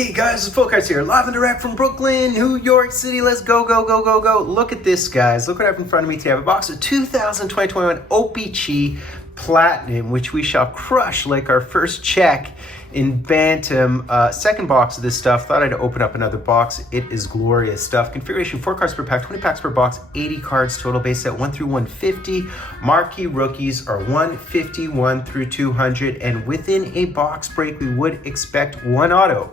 Hey guys, it's Fultoncards here, live and direct from Brooklyn, New York City. Let's go, go, go, go, go. Look at this, guys. Look what I have in front of me today. I have a box of 2021 OPC Platinum, which we shall crush like our first check in Bantam. Second box of this stuff. Thought I'd open up another box. It is glorious stuff. Configuration, 4 cards per pack, 20 packs per box, 80 cards total. Base set 1 through 150. Marquee rookies are 151 through 200. And within a box break, we would expect one auto.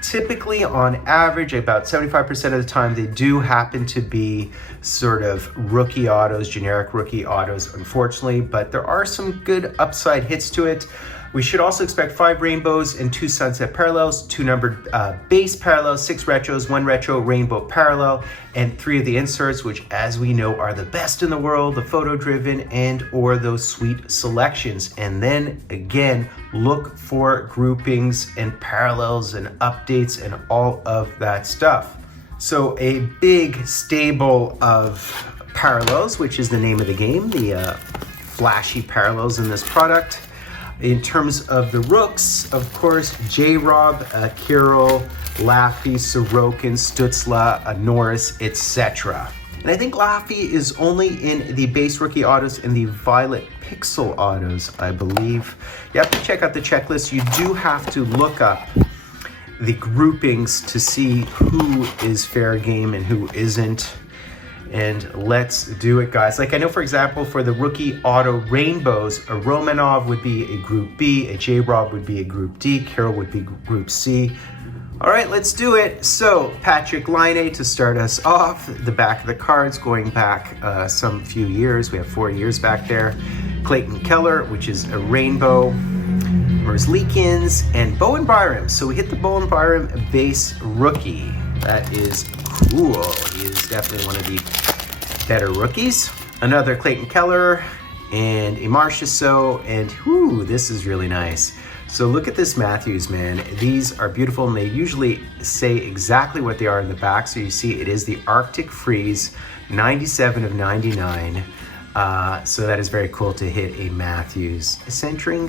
Typically, on average, about 75% of the time, they do happen to be sort of rookie autos, generic rookie autos, unfortunately, but there are some good upside hits to it. We should also expect 5 rainbows and 2 sunset parallels, 2 numbered base parallels, 6 retros, 1 retro rainbow parallel, and 3 of the inserts, which, as we know, are the best in the world, the photo-driven and or those sweet selections. And then, again, look for groupings and parallels and updates and all of that stuff. So a big stable of parallels, which is the name of the game, the flashy parallels in this product. In terms of the rooks, of course, J-Rob, Kirill, Laffy, Sorokin, Stutzla, Norris, etc. And I think Laffy is only in the base rookie autos and the violet pixel autos, I believe. You have to check out the checklist. You do have to look up the groupings to see who is fair game and who isn't. And let's do it, guys. Like I know, for example, for the rookie auto rainbows, a Romanov would be a group B, a J-Rob would be a group D, Carroll would be group C. All right, let's do it. So Patrick Laine to start us off. The back of the cards going back some few years. We have 4 years back there. Clayton Keller, which is a rainbow. Merzlikins and Bowen Byram. So we hit the Bowen Byram base rookie. That is cool. He is definitely one of the better rookies. Another Clayton Keller and a Marchessault, and whoo, this is really nice. So look at this Matthews, man. These are beautiful, and they usually say exactly what they are in the back. So you see it is the Arctic Freeze, 97 of 99. So that is very cool to hit a Matthews. Centering,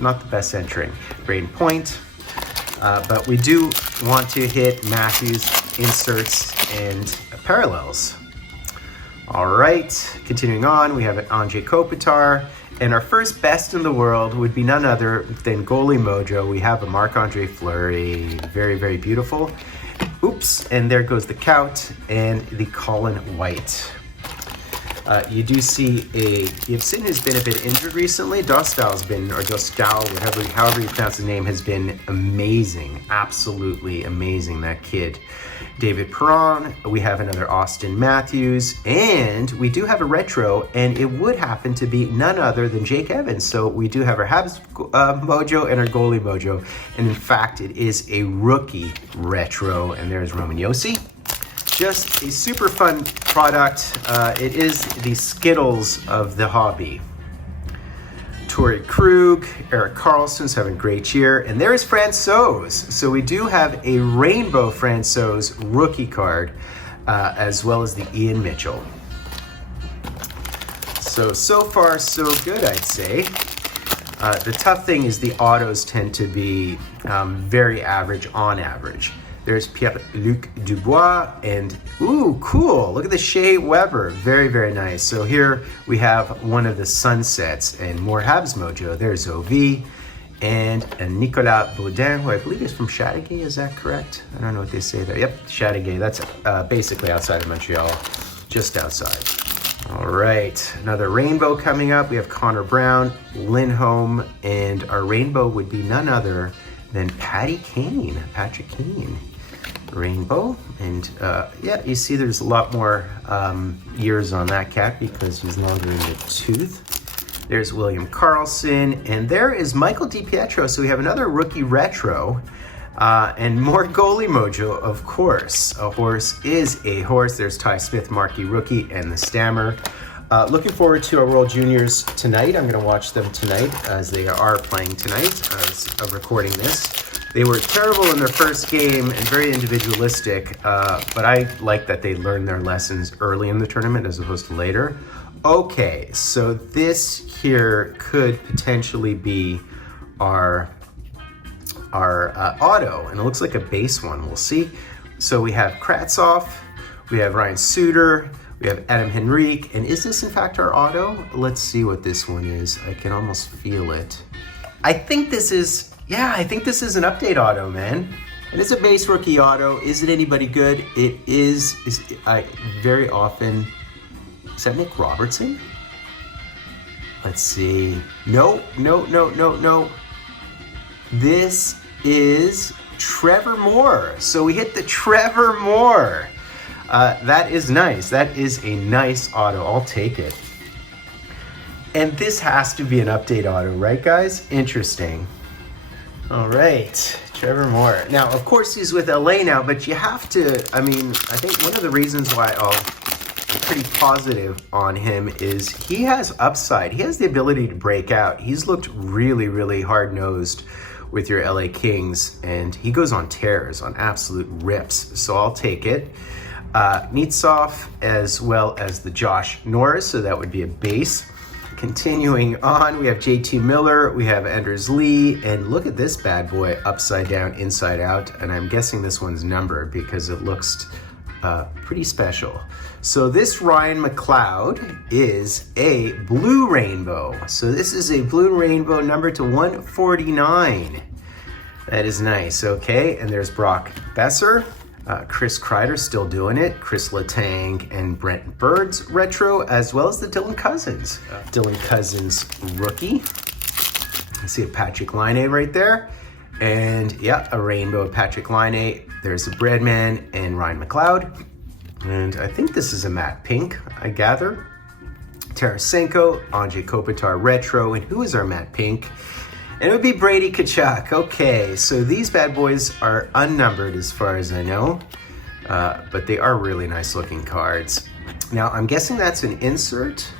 not the best centering. Braden Point. But we do want to hit Matthews, inserts, and parallels. All right, continuing on, we have an Andre Kopitar. And our first best in the world would be none other than Goalie Mojo. We have a Marc-Andre Fleury, very, very beautiful. Oops, and there goes the Count and the Colin White. You do see Gibson has been a bit injured recently. Dostal's been, or Dostal, however you pronounce his name, has been amazing. Absolutely amazing, that kid. David Perron, we have another Austin Matthews, and we do have a retro, and it would happen to be none other than Jake Evans. So we do have our Habs Mojo and our Goalie Mojo, and in fact, it is a rookie retro, and there's Roman Josi. Just a super fun product. It is the Skittles of the hobby. Torrey Krug, Eric Carlson's having a great year, and there is Francouz. So we do have a rainbow Francouz rookie card, as well as the Ian Mitchell. So far so good, I'd say. The tough thing is the autos tend to be very average on average. There's Pierre-Luc Dubois, and ooh, cool. Look at the Shea Weber. Very, very nice. So here we have one of the sunsets and more Habs Mojo. There's OV and Nicolas Baudin, who I believe is from Chateauguay. Is that correct? I don't know what they say there. Yep, Chateauguay. That's basically outside of Montreal, just outside. All right, another rainbow coming up. We have Connor Brown, Lindholm, and our rainbow would be none other than Patrick Kane. Rainbow, and yeah, you see there's a lot more years on that cat because he's longer in the tooth. There's William Karlsson, and there is Michael DiPietro. So we have another rookie retro, and more Goalie Mojo, of course. A horse is a horse. There's Ty Smith, Marquee rookie, and the Stammer. Looking forward to our World Juniors tonight. I'm going to watch them tonight as they are playing tonight as of recording this. They were terrible in their first game and very individualistic, but I like that they learned their lessons early in the tournament as opposed to later. Okay, so this here could potentially be our our auto, and it looks like a base one. We'll see. So we have Kravtsov, we have Ryan Suter, we have Adam Henrique, and is this in fact our auto? Let's see what this one is. I can almost feel it. I think this is, yeah, I think this is an update auto, man. And it's a base rookie auto. Is it anybody good? It is. I very often, is that Nick Robertson? Let's see. No. This is Trevor Moore. So we hit the Trevor Moore. That is nice. That is a nice auto. I'll take it. And this has to be an update auto, right, guys? Interesting. All right, Trevor Moore. Now, of course, he's with LA now, but you have to, I mean, I think one of the reasons why I'm pretty positive on him is he has upside. He has the ability to break out. He's looked really, really hard-nosed with your LA Kings, and he goes on tears, on absolute rips, so I'll take it. Nitsov, as well as the Josh Norris, so that would be a base. Continuing on, we have JT Miller, we have Anders Lee, and look at this bad boy, upside down, inside out, and I'm guessing this one's numbered because it looks pretty special. So this Ryan McLeod is a blue rainbow. So this is a blue rainbow number to 149. That is nice, okay, and there's Brock Besser. Chris Kreider still doing it, Chris Letang and Brent Bird's retro, as well as the Dylan Cousins. Dylan Cousins rookie. I see a Patrick Laine right there. And yeah, a rainbow of Patrick Laine. There's the Breadman and Ryan McLeod. And I think this is a matte pink, I gather. Tarasenko, Anze Kopitar retro, and who is our matte pink? And it would be Brady Tkachuk. Okay, so these bad boys are unnumbered as far as I know, but they are really nice looking cards. Now, I'm guessing that's an insert.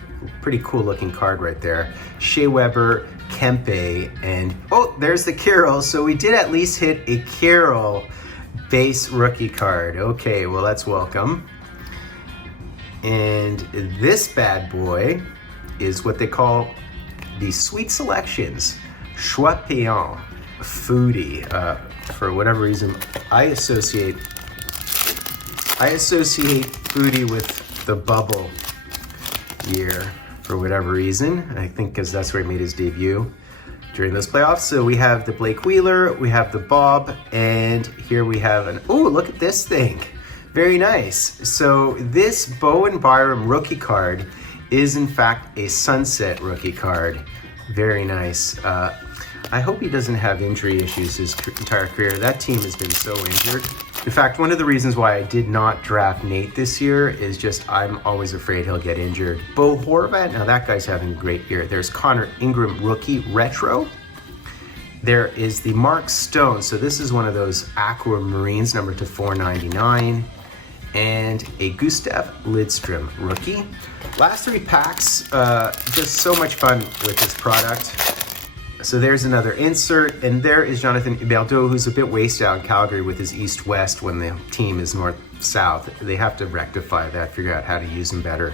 Pretty cool looking card right there. Shea Weber, Kempe, and oh, there's the Carroll. So we did at least hit a Carroll base rookie card. Okay, well, that's welcome. And this bad boy is what they call the Sweet Selections. Choix Payant, foodie. For whatever reason, I associate foodie with the bubble year for whatever reason. I think because that's where he made his debut during those playoffs. So we have the Blake Wheeler, we have the Bob, and here we have an, oh, look at this thing. Very nice. So this Bowen Byram rookie card is in fact a Sunset rookie card. Very nice. I hope he doesn't have injury issues his entire career. That team has been so injured. In fact, one of the reasons why I did not draft Nate this year is just I'm always afraid he'll get injured. Bo Horvat, now that guy's having a great year. There's Connor Ingram rookie retro. There is the Mark Stone. So this is one of those Aquamarines, number to 499. And a Gustav Lidstrom rookie. Last three packs, just so much fun with this product. So there's another insert, and there is Jonathan Huberdeau, who's a bit wasted out in Calgary with his east-west when the team is north-south. They have to rectify that, figure out how to use them better.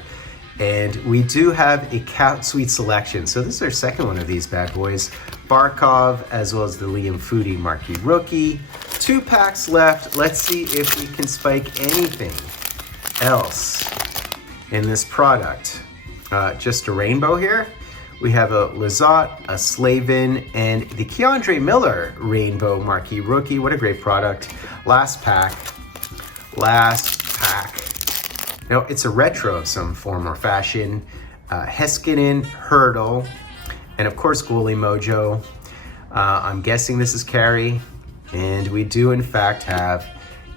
And we do have a Cat Sweet Selection. So this is our second one of these bad boys. Barkov, as well as the Liam Foudy marquee rookie. 2 packs left. Let's see if we can spike anything else in this product. Just a rainbow here. We have a Lizotte, a Slavin, and the Keandre Miller rainbow marquee rookie. What a great product. Last pack. No, it's a retro of some form or fashion. Heiskanen, Hurdle, and of course Goalie Mojo. I'm guessing this is Carey. And we do in fact have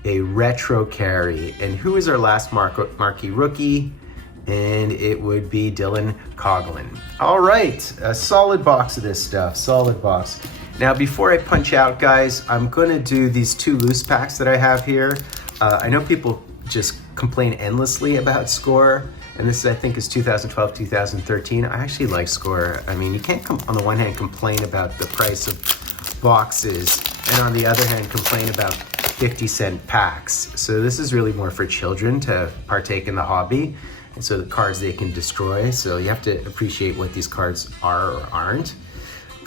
a retro Carey. And who is our last marquee rookie? And it would be Dylan Coghlan. All right, a solid box of this stuff, solid box. Now, before I punch out, guys, I'm gonna do these 2 loose packs that I have here. I know people just complain endlessly about Score, and this, I think, is 2012, 2013. I actually like Score. I mean, you can't, on the one hand, complain about the price of boxes, and on the other hand, complain about 50-cent packs. So this is really more for children to partake in the hobby. And so the cards they can destroy. So you have to appreciate what these cards are or aren't.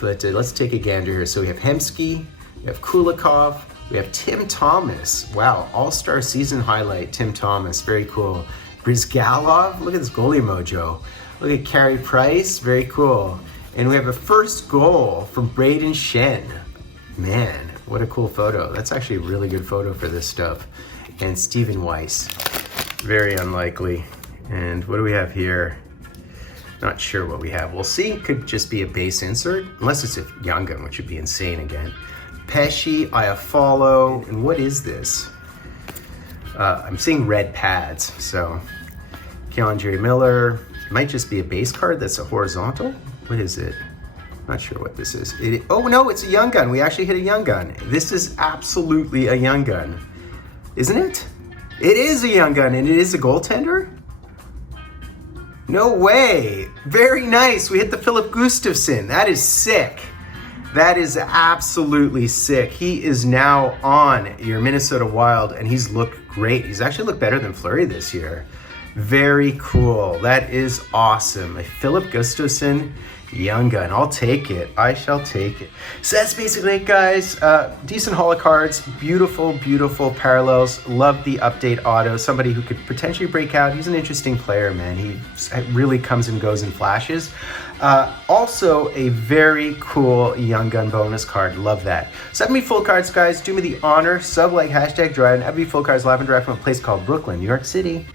But let's take a gander here. So we have Hemsky, We have Kulikov. We have Tim Thomas. Wow, all-star season highlight, Tim Thomas, very cool. Brizgalov, look at this goalie mojo. Look at Carey Price, very cool. And we have a first goal from Braden Shen. Man, what a cool photo. That's actually a really good photo for this stuff. And Stephen Weiss, very unlikely. And what do we have here? Not sure what we have. We'll see. Could just be a base insert, unless it's a young gun, which would be insane again. Pesci, Iafallo, and what is this? I'm seeing red pads, so Keandre Miller. It might just be a base card that's a horizontal. What is it? Not sure what this is. Oh no, it's a young gun. We actually hit a young gun. This is absolutely a young gun, isn't it? It is a young gun, and it is a goaltender? No way. Very nice. We hit the Philip Gustafsson. That is sick. That is absolutely sick. He is now on your Minnesota Wild, and he's looked great. He's actually looked better than Fleury this year. Very cool. That is awesome. A Philip Gustafsson young gun. I'll take it. I shall take it. So that's basically it, guys. Decent haul of cards. Beautiful, beautiful parallels. Love the update auto. Somebody who could potentially break out. He's an interesting player, man. He really comes and goes in flashes. Also, a very cool young gun bonus card. Love that. Send me full cards, guys. Do me the honor. Sub, like, hashtag Dryden. FB full cards live and direct from a place called Brooklyn, New York City.